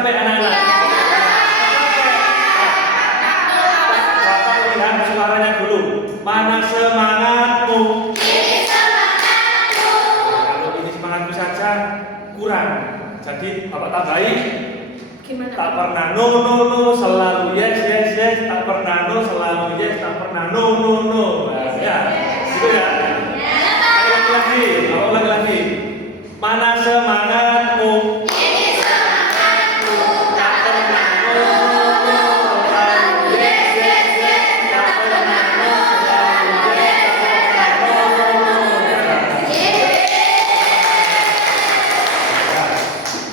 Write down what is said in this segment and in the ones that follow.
capek anak-anak? Bapak lihat suaranya dulu. Mana semangatmu? Ini semangatmu. Kalau ini semangatku saja kurang. Jadi Bapak tambahin. Gimana? Tak pernah no no no, selalu yes yes yes. Tak pernah no, selalu yes. Tak pernah no no no. Nah, ya, gitu ya. Ulang lagi. Mana semangatmu? Ini semangatmu. Tak pernah no. Selalu yes yes yes. Tak pernah no, selalu yes. Tak pernah no.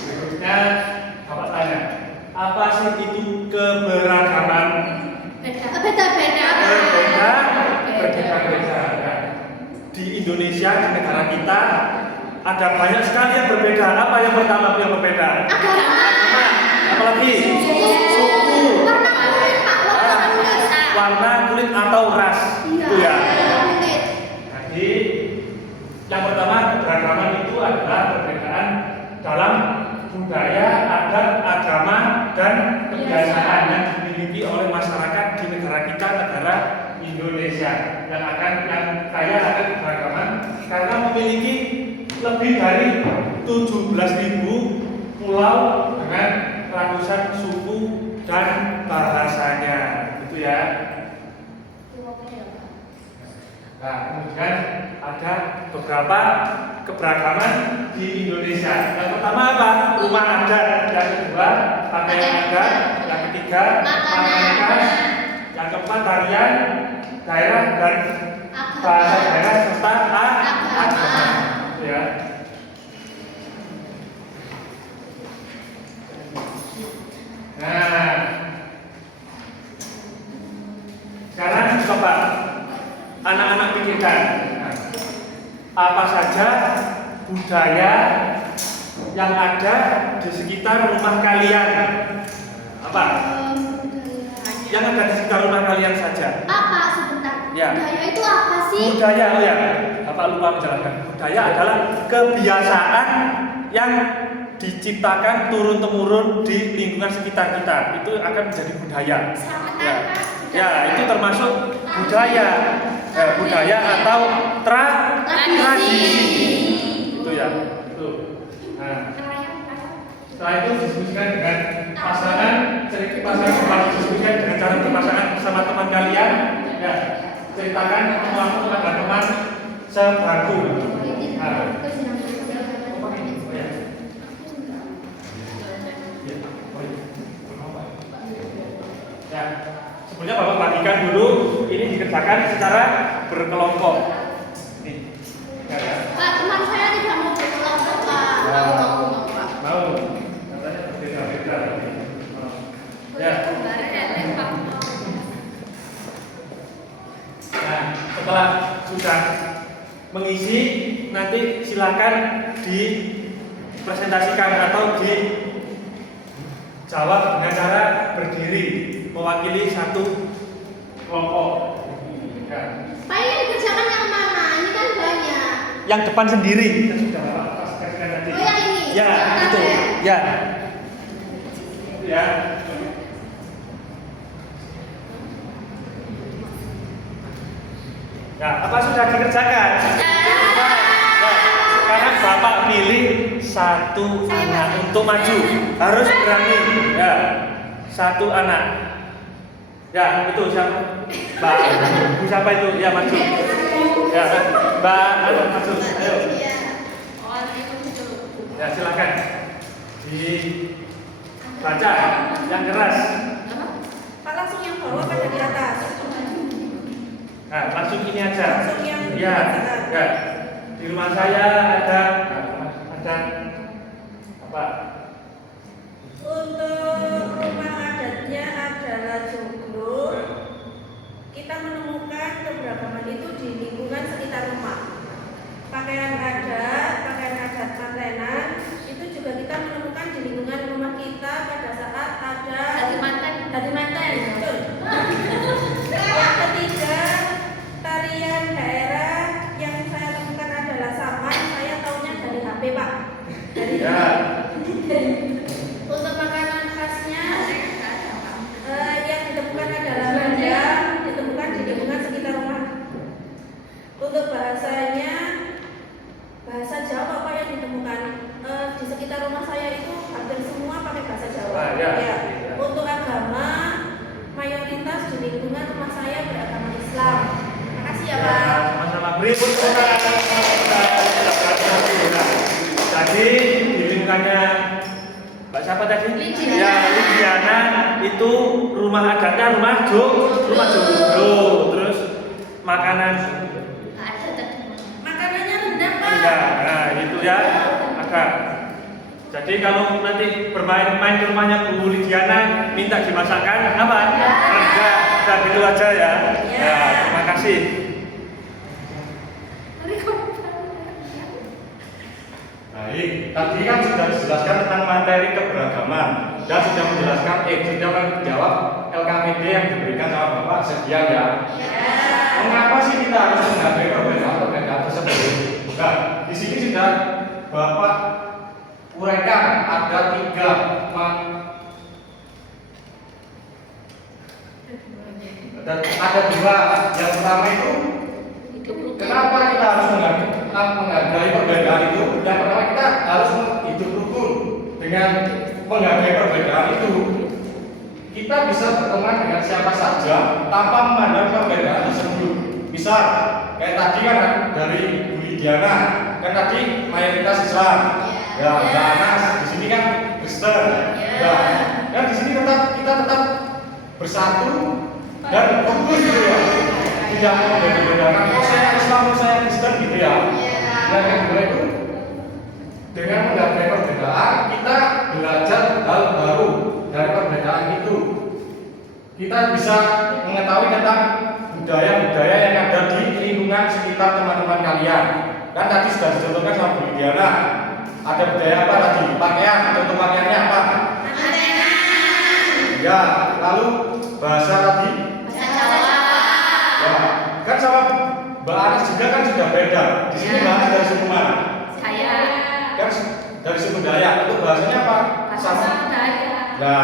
Berikutnya Bapak tanya, apa sih itu keberagaman? Beda-beda. Berbeda. Di Indonesia, di negara kita ada banyak sekali yang berbeda. Apa yang pertama yang berbeda? Agama. Apalagi suku, warna kulit atau ras. Itu ya. Jadi yang pertama keberagaman itu adalah perbedaan dalam budaya, adat, agama, dan kebiasaan yang dimiliki oleh masyarakat di negara kita, negara Indonesia yang kaya akan keberagaman karena memiliki lebih dari 17.000 pulau dengan ratusan suku dan bahasanya, gitu ya. Nah, kemudian ada beberapa keberagaman di Indonesia. Yang pertama apa? Rumah adat. Yang kedua, pakaian adat. Yang ketiga, makanan khas. Yang keempat, tarian daerah dan bahasa daerah serta agama. Ya. Nah, sekarang coba anak-anak pikirkan apa saja budaya yang ada di sekitar rumah kalian. Apa? Yang ada di sekitar rumah kalian saja. Apa sebentar? Ya. Budaya itu apa sih? Budaya, oh ya, Bapak lupa menjelaskan. Budaya adalah kebiasaan yang diciptakan turun-temurun di lingkungan sekitar kita. Itu akan menjadi budaya. Ya, ya itu termasuk budaya. Budaya atau tradisi. Itu ya. Itu. Nah, setelah itu diskusikan dengan pasangan, diskusikan dengan cara berpasangan bersama teman kalian. Ya, ceritakan temuanmu kepada teman sebangku. Ya, sebelumnya Bapak bagikan dulu, ini dikerjakan secara berkelompok. Nih, ya. Pak, teman saya tidak mau berkelompok, Pak. Mau, katanya berbeda-beda. Ya. Nah, setelah sudah mengisi, nanti silakan dipresentasikan atau dijawab dengan cara berdiri mewakili satu kelompok. Ya. Pak, ini dikerjakan yang mana? Ini kan banyak. Yang depan sendiri. Yang sudah Bapak kasihkan nanti. Oh, yang ini. Ya, itu. Ya. Ya. Ya, apa sudah dikerjakan? Nah, sekarang Bapak pilih satu anak untuk maju. Harus berani. Ya. Satu anak. Ya, itu siapa? Mbak. Siapa itu? Ya, maju. Ya, Mbak, ayo maju. Ayo. Ya, silakan. Dibaca yang keras. Pak, langsung yang bawah pada di atas. Nah, langsung ini aja. Langsung yang Ya, ya. Di rumah saya ada apa? Untuk rumah adatnya adalah joglo. Kita menemukan keberagaman itu di lingkungan sekitar rumah. Pakaian adat mantenan itu juga kita menemukan di lingkungan rumah kita pada saat ada tadi manten. Betul. Yang ketiga, tarian daerah yang saya temukan adalah saman. Saya taunya dari HP, Pak. Dari Ya. Untuk makanan Beri tepuk tangan. Jadi di lingkungannya Mbak siapa tadi? Lidiana. Ya, Lidiana itu rumah adatnya rumah joglo. Terus makanan Ada tadi. Makanannya rendang, Pak. enggak. Nah, itu ya. Agak. Jadi kalau nanti bermain-main ke rumahnya Bu Lidiana minta dimasakkan apa? Rendang. Nah, gitu aja ya. Ya, terima kasih. Baik, tadi kan sudah dijelaskan tentang materi keberagaman dan sudah menjelaskan sudah menjawab LKPD yang diberikan sama Bapak sekian ya. Mengapa sih kita harus menghargai perbedaan tersebut? Nah, di sini sudah Bapak uraikan ada 3 ada 2. Yang pertama itu kenapa kita harus menghargai perbedaan itu? Yang pertama kita harus hidup rukun. Dengan menghargai perbedaan itu, kita bisa berteman dengan siapa saja tanpa memandang perbedaan tersebut. Misal, kayak tadi kan dari Bu Lidiana, kan tadi mayoritas Islam. Ya, Mbak Anas di sini kan Kristen. Ya, kan di sini kita tetap bersatu dan fokus gitu ya. Tidak membeda-bedakan, saya Islam, saya Kristen gitu ya. Yang kedua itu dengan menghargai perbedaan kita belajar hal baru dari perbedaan itu. Kita bisa mengetahui tentang budaya-budaya yang ada di lingkungan sekitar teman-teman kalian. Kan tadi sudah dicontohkan sama Bu Lidiana. Ada budaya apa tadi? Pakaian, contoh pakaiannya apa? Ya, lalu bahasa tadi? Ya, kan sama Mbak Anas juga kan sudah beda. Di sini Mbak Anas dari suku mana? Saya. Kan dari suku Dayak. Untuk bahasanya apa? Sama. Nah,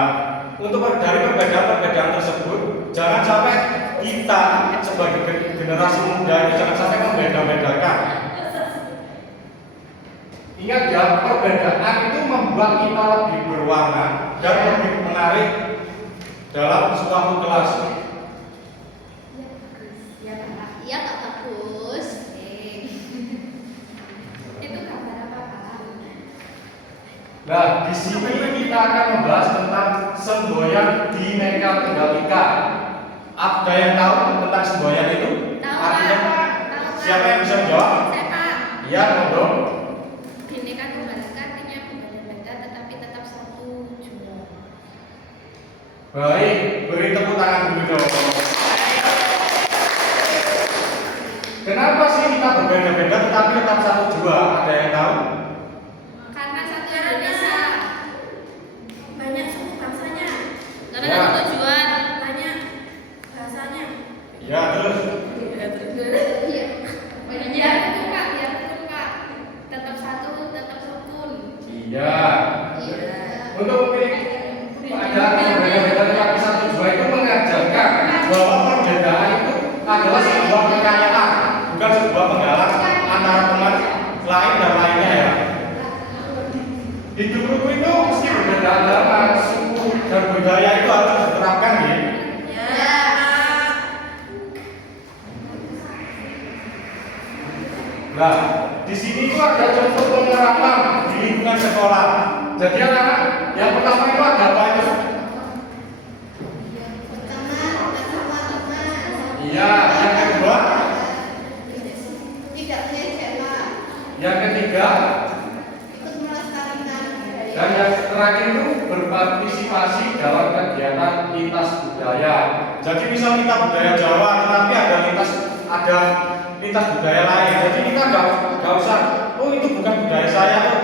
untuk dari perbedaan tersebut, jangan sampai kita sebagai generasi muda itu jangan sampai membeda-bedakan. Ingat ya, perbedaan itu membuat kita lebih berwarna dan lebih menarik dalam suatu kelas. Iya, Kak, bagus. Itu gambar apa, Kak? Nah, di sini kita akan membahas tentang semboyan Bhinneka Tunggal Ika. Ada yang tahu tentang semboyan itu? Tahu, Artinya, Pak. Tahu, Pak. siapa yang bisa menjawab? Saya, Pak. Iya, monggo. Bhinneka Tunggal Ika artinya berbeda-beda tetapi tetap satu jua. Baik, beri tepuk tangan dulu dong. Kenapa sih kita berbeda-beda tetapi tetap satu jua? Ada yang tahu? Karena satu Indonesia. Banyak suku bangsanya, Karena Ya. satu tujuan. banyak bahasanya. Ya, terus. Iya. Biar itu, Kak, biar itu, Kak. Tetap satu, tetap rukun. Iya. Iya. Untuk ada berbeda-beda tetapi satu jua itu mengajarkan bahwa perbedaan itu adalah sebuah kekayaan, bukan sebuah penggalan antara teman lain dan lainnya ya. Hidup rukun itu mesti berbeda agama, suku dan budaya itu harus diterapkan ya. Ya. Nah, di sini itu ada contoh penerapan di lingkungan sekolah. Jadi anak-anak yang pertama itu ada apa itu? Iya, yang kedua, yang ketiga, dan yang terakhir itu berpartisipasi dalam kegiatan lintas budaya. Jadi misal kita budaya Jawa, tetapi ada lintas budaya lain. Jadi kita nggak usah, oh itu bukan budaya saya,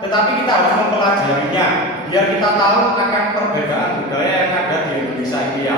tetapi kita harus mempelajarinya, biar kita tahu akan perbedaan budaya yang ada di Indonesia ini ya.